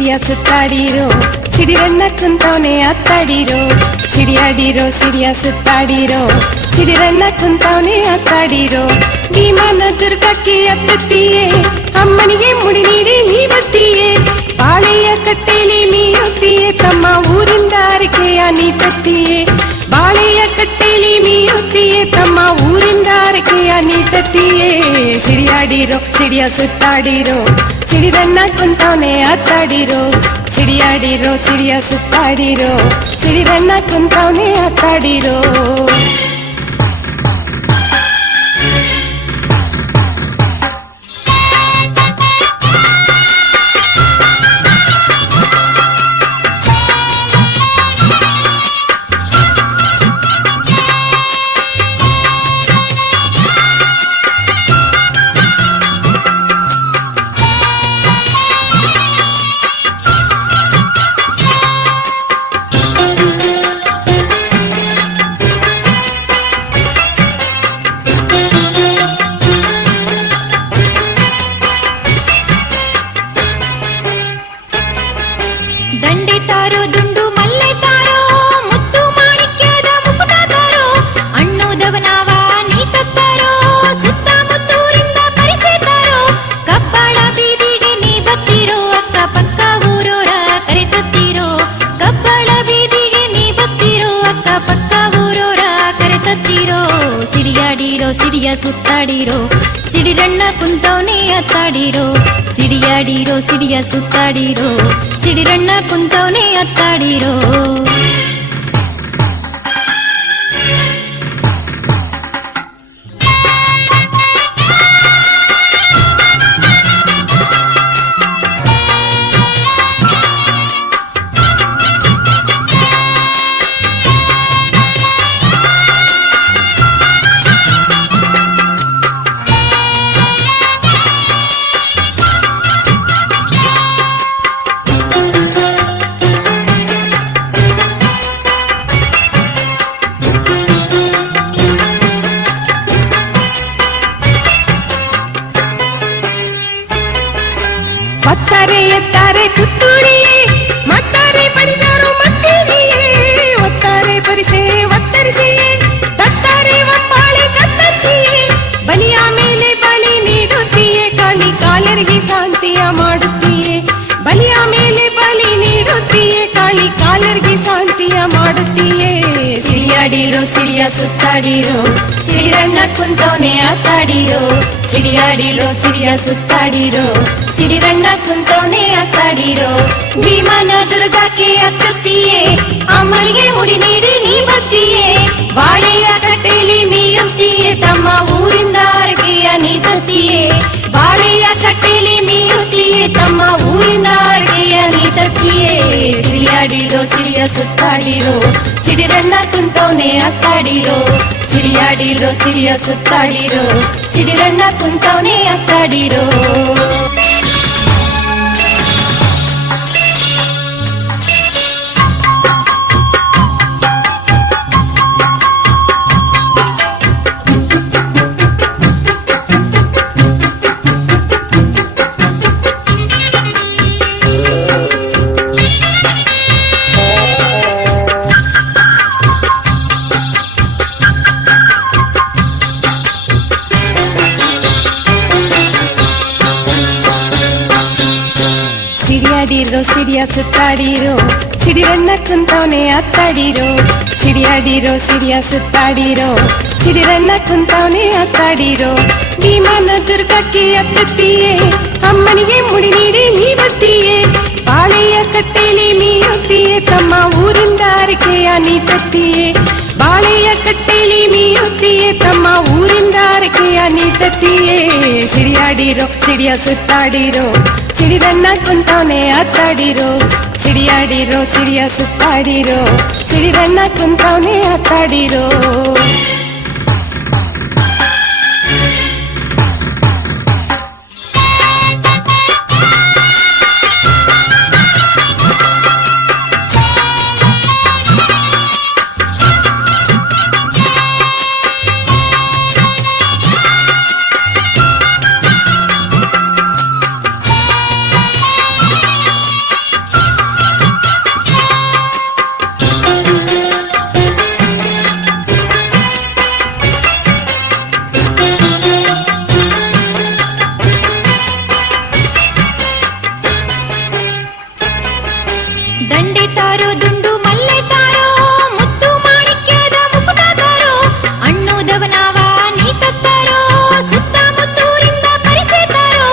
ಸಿಡಿಯ ಸುತ್ತಾಡಿರೋ ಸಿಡಿರನ್ನ ಕುಂತವನೆ ಅತ್ತಾಡಿರೋ ಸಿಡಿಯಾಡಿರೋ ಸಿಡಿಯ ಸುತ್ತಾಡಿರೋ ಸಿಡಿರನ್ನ ಕುಂತವನೆ ಅತ್ತಾಡಿರೋ ಭೀಮನ ದುರ್ಗಕ್ಕೆ ಅತ್ತುತ್ತೀಯೇ ಅಮ್ಮನಿಗೆ ಮುಡಿ ನೀಡಿ ನೀ ಬತ್ತೀಯೇ ಬಾಳೆಯ ಕಟ್ಟೆಯಲ್ಲಿ ಮೀಯುತ್ತೀಯೇ ತಮ್ಮ ಊರಿಂದ ಅರಕೆಯ ನೀ ತತ್ತೀಯೇ ಬಾಳೆಯ ಕಟ್ಟೆಯಲ್ಲಿ ಮೀಯುತ್ತೀಯೇ ತಮ್ಮ ಊರಿಂದ ಅರಕೆಯ ನೀ ತತ್ತೀಯೇ ಸಿಡಿಯಾಡಿರೋ ಸಿಡಿಯ ಸುತ್ತಾಡಿರೋ ಸಿಡಿರನ್ನ ಕುಂತವನೆ ಅತ್ತಾಡಿರೋ ಸಿಡಿಯಾಡಿರೋ ಸಿಡಿಯ ಸುತ್ತಾಡಿರೋ ಸಿಡಿರನ್ನ ಕುಂತವನೆ ಅತ್ತಾಡಿರೋ ಸಿಡಿಯ ಸುತ್ತಾಡಿರೋ ಸಿಡಿರಣ್ಣ ಕುಂತವನೇ ಅತ್ತಾಡಿರೋ ಸಿಡಿಯಾಡಿರೋ ಸಿಡಿಯ ಸುತ್ತಾಡಿರೋ ಸಿಡಿರಣ್ಣ ಕುಂತವನೇ ಅತ್ತಾಡಿರೋ ಒತ್ತಾರೆ ಎತ್ತಾರೆ ಕುತ್ತೂರಿಯೇ ಮತ್ತಾರೆ ಪಡಿದಾರೋ ಮತ್ತೇರಿಯೇ ಒತ್ತಾರೆ ಪರಿಸೆ ಒತ್ತರಿಸಿಯೇ ತತ್ತಾರೆ ಒಪ್ಪಾಳೆ ಕತ್ತರಿಸಿಯೇ ಬಲಿಯ ಮೇಲೆ ಬಲಿ ನೀಡುತ್ತೀಯೇ ಕಾಳಿ ಕಾಲರಿಗೆ ಶಾಂತಿಯ ಮಾಡುತ್ತೀಯೇ ಬಲಿಯ ಮೇಲೆ ಬಲಿ ನೀಡುತ್ತೀಯೇ ಕಾಳಿ ಕಾಲರಿಗೆ ಶಾಂತಿಯ ಮಾಡುತ್ತೀಯೇ ಸಿಡಿಯಾಡಿರೋ ಸಿಡಿಯ ಸುತ್ತಾಡಿರೋ ಸಿಡಿರಣ್ಣ ಕುಂತವನೆ ಅತ್ತಾಡಿರೋ ಸಿಡಿಯಾಡಿರೋ ಸಿಡಿಯ ಸುತ್ತಾಡಿರೋ ಸಿಡಿರಣ್ಣ ಕುಂತವನೆ ಅತ್ತಾಡಿರೋ ಭೀಮನ ದುರ್ಗಕ್ಕೆ ಹತ್ತುತ್ತೀಯೇ ಅಮ್ಮನಿಗೆ ಮುಡಿ ನೀಡಿ ನೀ ಬತ್ತೀಯೇ ಬಾಳೆಯ ಕಟ್ಟೆಯಲ್ಲಿ ಮೀಯುತ್ತೀಯೇ ತಮ್ಮ ಊರಿಂದ ಅರಕೆಯ ನೀ ತತ್ತೀಯೇ ಬಾಳೆಯ ಕಟ್ಟೆಯಲ್ಲಿ ಮೀಯುತ್ತೀಯೇ ತಮ್ಮ ಊರಿಂದ ಅರಕೆಯ ನೀ ತತ್ತೀಯೇ ಸಿಡಿಯಾಡಿರೋ ಸಿಡಿಯ ಸುತ್ತಾಡಿರೋ ಸಿಡಿರಣ್ಣ ಕುಂತವನೆ ಅತ್ತಾಡಿರೋ ಸಿಡಿಯಾಡಿರೋ ಸಿಡಿಯ ಸುತ್ತಾಡಿರೋ ಸಿಡಿರಣ್ಣ ಕುಂತವನೆ ಅತ್ತಾಡಿರೋ ಸಿಡಿಯಾಡಿರೋ ಸಿಡಿಯ ಸುತ್ತಾಡಿರೋ ಸಿಡಿರನ್ನ ಕುಂತವನೆ ಅತ್ತಾಡಿರೋ ಸಿಡಿಯಾಡಿರೋ ಸಿಡಿಯ ಸುತ್ತಾಡಿರೋ ಸಿಡಿರನ್ನ ಕುಂತವನೆ ಅತ್ತಾಡಿರೋ ಭೀಮನ ದುರ್ಗಕ್ಕೆ ಹತ್ತುತ್ತೀಯೇ ಅಮ್ಮನಿಗೆ ಮುಡಿ ನೀಡಿ ನೀ ಬತ್ತೀಯೇ ಬಾಳೆಯ ಕಟ್ಟೆಯಲ್ಲಿ ಮೀಯುತ್ತೀಯೇ ತಮ್ಮ ಊರಿಂದ ಅರಕೆಯ ನೀ ತತ್ತೀಯೇ ಬಾಳೆಯ ಕಟ್ಟೆಯಲ್ಲಿ ಮೀಯುತ್ತೀಯೇ ತಮ್ಮ ಊರಿಂದ ಅರಕೆಯ ನೀ ತತ್ತೀಯೇ ಸಿಡಿಯಾಡಿರೋ ಸಿಡಿಯ ಸುತ್ತಾಡಿರೋ ಸಿಡಿರನ್ನ ಕುಂತವನೆ ಅತ್ತಾಡಿರೋ ಸಿಡಿಯಾಡಿರೋ ಸಿಡಿಯ ಸುತ್ತಾಡಿರೋ ಸಿಡಿರನ್ನ ಕುಂತವನೆ ಅತ್ತಾಡಿರೋ ದಂಡೆ ತಾರೋ ದುಂಡು ಮಲ್ಲೆ ತಾರೋ ಮುತ್ತು ಮಾಣಿಕ್ಯದ ಮುಕುಟ ತಾರೋ ಅಣ್ಣುದವನಾವ ನೀ ತತ್ತಾರೋ ಸುತ್ತಮುತ್ತೂರಿಂದ ಪರಿಸೆ ತಾರೋ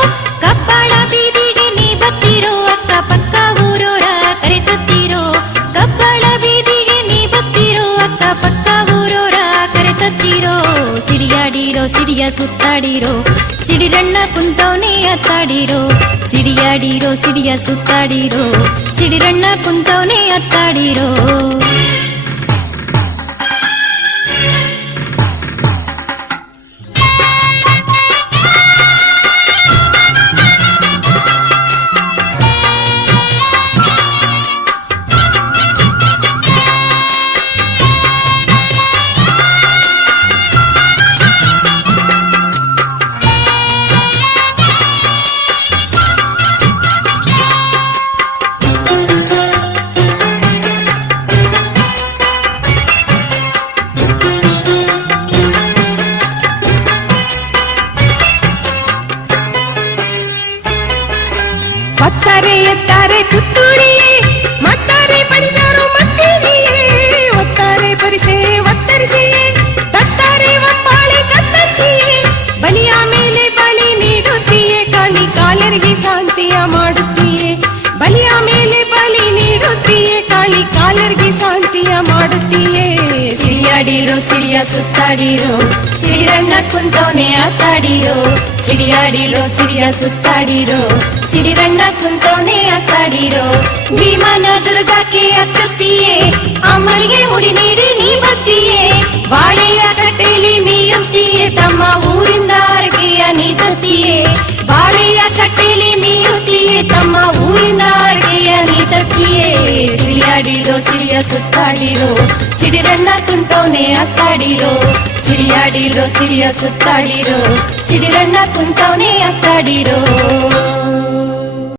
ಕಬ್ಬಾಳ ಬೀದಿಗೆ ನೀ ಬತ್ತೀರೋ ಅಕ್ಕ ಪಕ್ಕ ಊರೋರ ಕರೆತತ್ತೀರೋ ಕಬ್ಬಾಳ ಬೀದಿಗೆ ನೀ ಬತ್ತೀರೋ ಅಕ್ಕ ಪಕ್ಕ ಊರೋರ ಕರೆತತ್ತೀರೋ ಸಿಡಿಯಾಡಿರೋ ಸಿಡಿಯ ಸುತ್ತಾಡಿರೋ ಸಿಡಿರಣ್ಣ ಕುಂತವನೇ ಅತ್ತಾಡಿರೋ ಸಿಡಿಯಾಡಿರೋ ಸಿಡಿಯ ಸುತ್ತಾಡಿರೋ ಸಿಡಿರಣ್ಣ ಕುಂತವನೇ ಅತ್ತಾಡಿರೋ ಒತ್ತಾರೆ ಎತ್ತಾರೆ ತುತ್ತೂರಿಯೇ ಮತ್ತಾರೆ ಪಡಿದಾರೋ ಮತ್ತೇನಿಯೇ ಒತ್ತಾರೆ ಪರಿಸೆ ಒತ್ತರಿಸಿಯೇ ತತ್ತಾರೆ ಒಪ್ಪಾಳೆ ಕತ್ತರಿಸಿಯೇ ಬಲಿಯ ಮೇಲೆ ಬಲಿ ನೀಡುತ್ತೀಯೇ ಕಾಳಿ ಕಾಲರಿಗೆ ಶಾಂತಿಯ ಮಾಡುತ್ತೀಯೇ ಬಲಿಯ ಮೇಲೆ ಬಲಿ ನೀಡುತ್ತೀಯೇ ಕಾಳಿ ಕಾಲರಿಗೆ ಶಾಂತಿಯ ಮಾಡುತ್ತೀಯೇ ಸಿಡಿಯಾಡಿರೋ ಸಿಡಿಯ ಸುತ್ತಾಡಿರೋ ಸಿಡಿರಣ್ಣ ಕುಂತವನೇ ಆತಾಡಿರೋ ಸಿಡಿಯಾಡಿರೋ ಸಿಡಿಯ ಸುತ್ತಾಡಿರೋ ಸಿಡಿರಣ್ಣ ಕುಂತವನೇ ಆತಾಡಿರೋ ಭೀಮನ ದುರ್ಗಕ್ಕೆ ಹತ್ತುತ್ತೀಯೇ ಅಮ್ಮನಿಗೆ ಮುಡಿ ನೀಡಿ ನೀ ಬತ್ತೀಯೇ ಬಾಳೆಯ ಕಟ್ಟೆಯಲ್ಲಿ ಮೀಯುತ್ತೀಯೇ ತಮ್ಮ ಊರಿಂದ ಅರಕೆಯ ನೀ ತತ್ತೀಯೇ ಬಾಳೆಯ ಕಟ್ಟೆಯಲ್ಲಿ ಮೀಯುತ್ತೀಯೇ ತಮ್ಮ ಊರಿಂದ ಅರಕೆಯ ನೀ ತತ್ತೀಯೇ ಸಿಡಿಯಾಡಿರೋ ಸಿಡಿಯ ಸುತ್ತಾಡಿರೋ ಸಿಡಿರಣ್ಣ ಕುಂತವನೇ ಆತಾಡಿರೋ ಸಿಡಿಯಾಡಿರೋ ಸಿಡಿಯ ಸುತ್ತಾಡಿರೋ ಸಿಡಿರಣ್ಣ ಕುಂತವನೇ ಆತಾಡಿರೋ